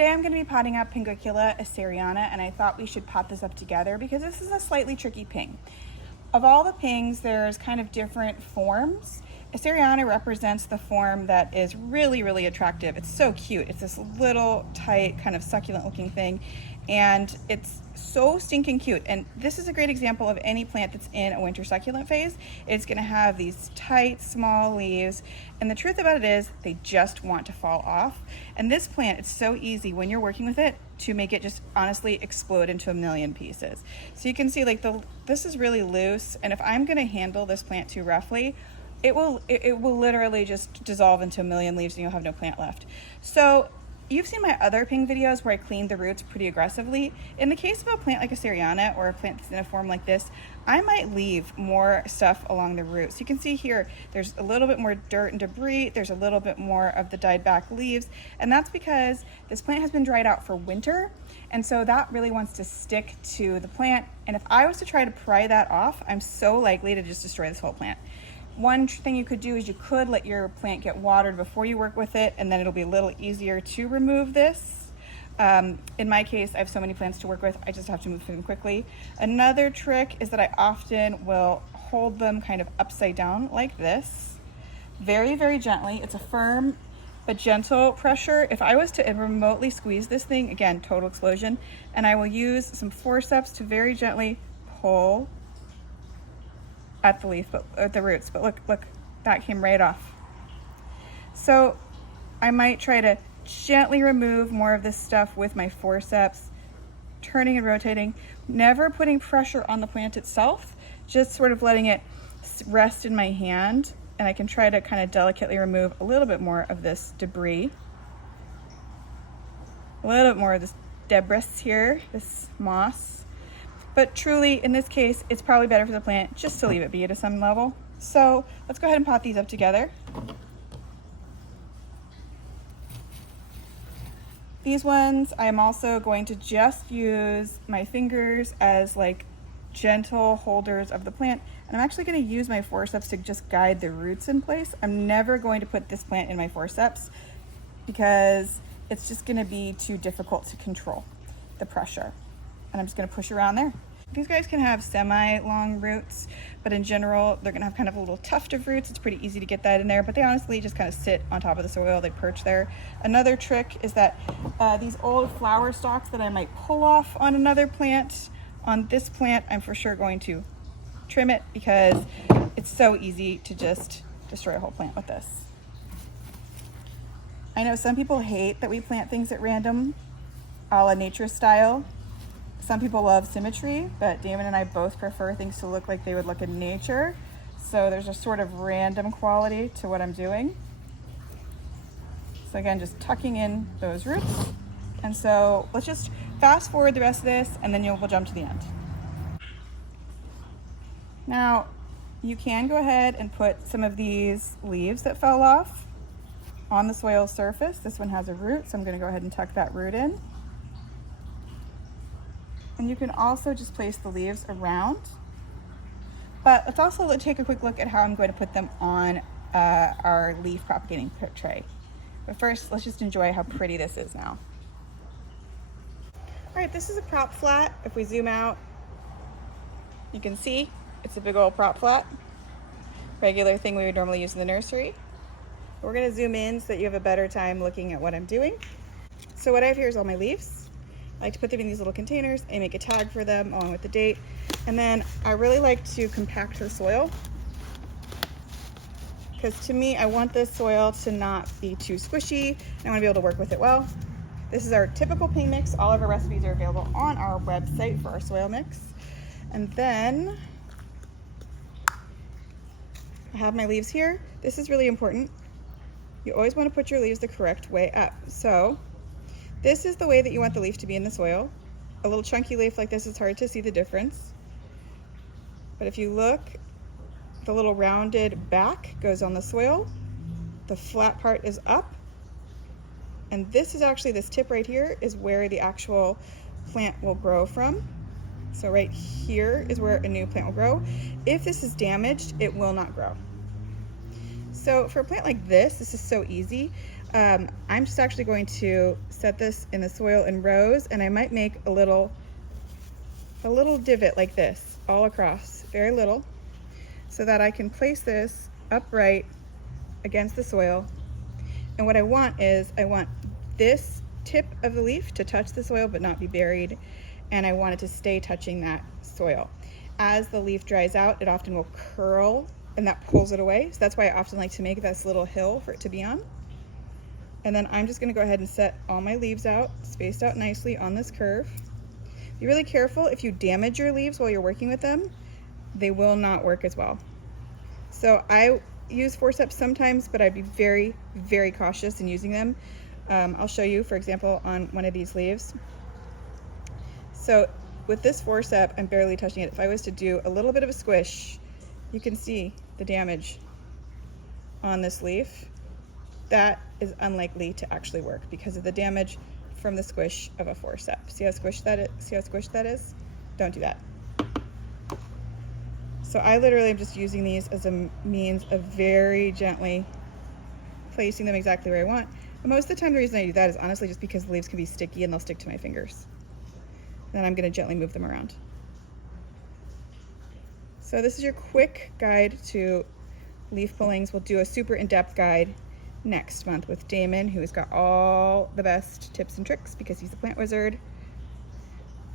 today I'm going to be potting up Pinguicula assyriana, and I thought we should pot this up together because this is a slightly tricky ping. Of all the pings, there's kind of different forms. Assyriana represents the form that is really, really attractive. It's so cute. It's this little, tight, kind of succulent looking thing, and it's so stinking cute. And this is a great example of any plant that's in a winter succulent phase. It's gonna have these tight, small leaves, and the truth about it is they just want to fall off. And this plant, it's so easy when you're working with it to make it just honestly explode into a million pieces. So you can see like this is really loose, and if I'm gonna handle this plant too roughly, it will literally just dissolve into a million leaves and you'll have no plant left. So you've seen my other ping videos where I cleaned the roots pretty aggressively. In the case of a plant like assyriana or a plant that's in a form like this, I might leave more stuff along the roots. You can see here, there's a little bit more dirt and debris. There's a little bit more of the died back leaves. And that's because this plant has been dried out for winter. And so that really wants to stick to the plant. And if I was to try to pry that off, I'm so likely to just destroy this whole plant. One thing you could do is you could let your plant get watered before you work with it, and then it'll be a little easier to remove this. In my case, I have so many plants to work with, I just have to move through them quickly. Another trick is that I often will hold them kind of upside down like this, very, very gently. It's a firm but gentle pressure. If I was to remotely squeeze this thing, again, total explosion, and I will use some forceps to very gently pull at the leaf, but at the roots, but look, that came right off. So I might try to gently remove more of this stuff with my forceps, turning and rotating, never putting pressure on the plant itself, just sort of letting it rest in my hand, and I can try to kind of delicately remove a little bit more of this debris, a little bit more of this debris here, this moss. But truly, in this case, it's probably better for the plant just to leave it be at some level. So let's go ahead and pot these up together. These ones, I am also going to just use my fingers as like gentle holders of the plant. And I'm actually going to use my forceps to just guide the roots in place. I'm never going to put this plant in my forceps because it's just going to be too difficult to control the pressure. And I'm just going to push around there. These guys can have semi-long roots, but in general, they're going to have kind of a little tuft of roots. It's pretty easy to get that in there, but they honestly just kind of sit on top of the soil. They perch there. Another trick is that these old flower stalks that I might pull off on another plant, on this plant, I'm for sure going to trim it because it's so easy to just destroy a whole plant with this. I know some people hate that we plant things at random, a la nature style. Some people love symmetry, but Damon and I both prefer things to look like they would look in nature. So there's a sort of random quality to what I'm doing. So again, just tucking in those roots. And so let's just fast forward the rest of this and then we'll jump to the end. Now, you can go ahead and put some of these leaves that fell off on the soil surface. This one has a root, so I'm going to go ahead and tuck that root in. And you can also just place the leaves around. But let's also take a quick look at how I'm going to put them on our leaf propagating tray. But first, let's just enjoy how pretty this is now. All right, this is a prop flat. If we zoom out, you can see it's a big old prop flat. Regular thing we would normally use in the nursery. We're gonna zoom in so that you have a better time looking at what I'm doing. So what I have here is all my leaves. I like to put them in these little containers and make a tag for them along with the date. And then I really like to compact the soil because to me, I want this soil to not be too squishy. And I want to be able to work with it well. This is our typical ping mix. All of our recipes are available on our website for our soil mix. And then I have my leaves here. This is really important. You always want to put your leaves the correct way up. So this is the way that you want the leaf to be in the soil. A little chunky leaf like this, it's hard to see the difference. But if you look, the little rounded back goes on the soil. The flat part is up. And this is actually, this tip right here is where the actual plant will grow from. So right here is where a new plant will grow. If this is damaged, it will not grow. So for a plant like this is so easy. I'm just actually going to set this in the soil in rows, and I might make a little divot like this all across, very little, so that I can place this upright against the soil. And what I want is, I want this tip of the leaf to touch the soil but not be buried, and I want it to stay touching that soil. As the leaf dries out, it often will curl, and that pulls it away. So that's why I often like to make this little hill for it to be on. And then I'm just gonna go ahead and set all my leaves out, spaced out nicely on this curve. Be really careful. If you damage your leaves while you're working with them, they will not work as well. So I use forceps sometimes, but I'd be very, very cautious in using them. I'll show you, for example, on one of these leaves. So with this forceps, I'm barely touching it. If I was to do a little bit of a squish, you can see the damage on this leaf. That is unlikely to actually work because of the damage from the squish of a forceps. See how squished that is? See how squished that is? Don't do that. So I literally am just using these as a means of very gently placing them exactly where I want. But most of the time the reason I do that is honestly just because the leaves can be sticky and they'll stick to my fingers. Then I'm going to gently move them around. So this is your quick guide to leaf pullings. We'll do a super in-depth guide next month with Damon, who's got all the best tips and tricks because he's a plant wizard.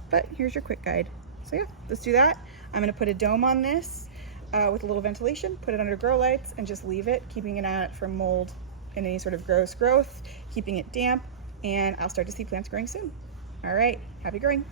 But here's your quick guide. So yeah, let's do that. I'm going to put a dome on this with a little ventilation, put it under grow lights, and just leave it, keeping an eye on it for mold and any sort of gross growth, keeping it damp, and I'll start to see plants growing soon. All right, happy growing.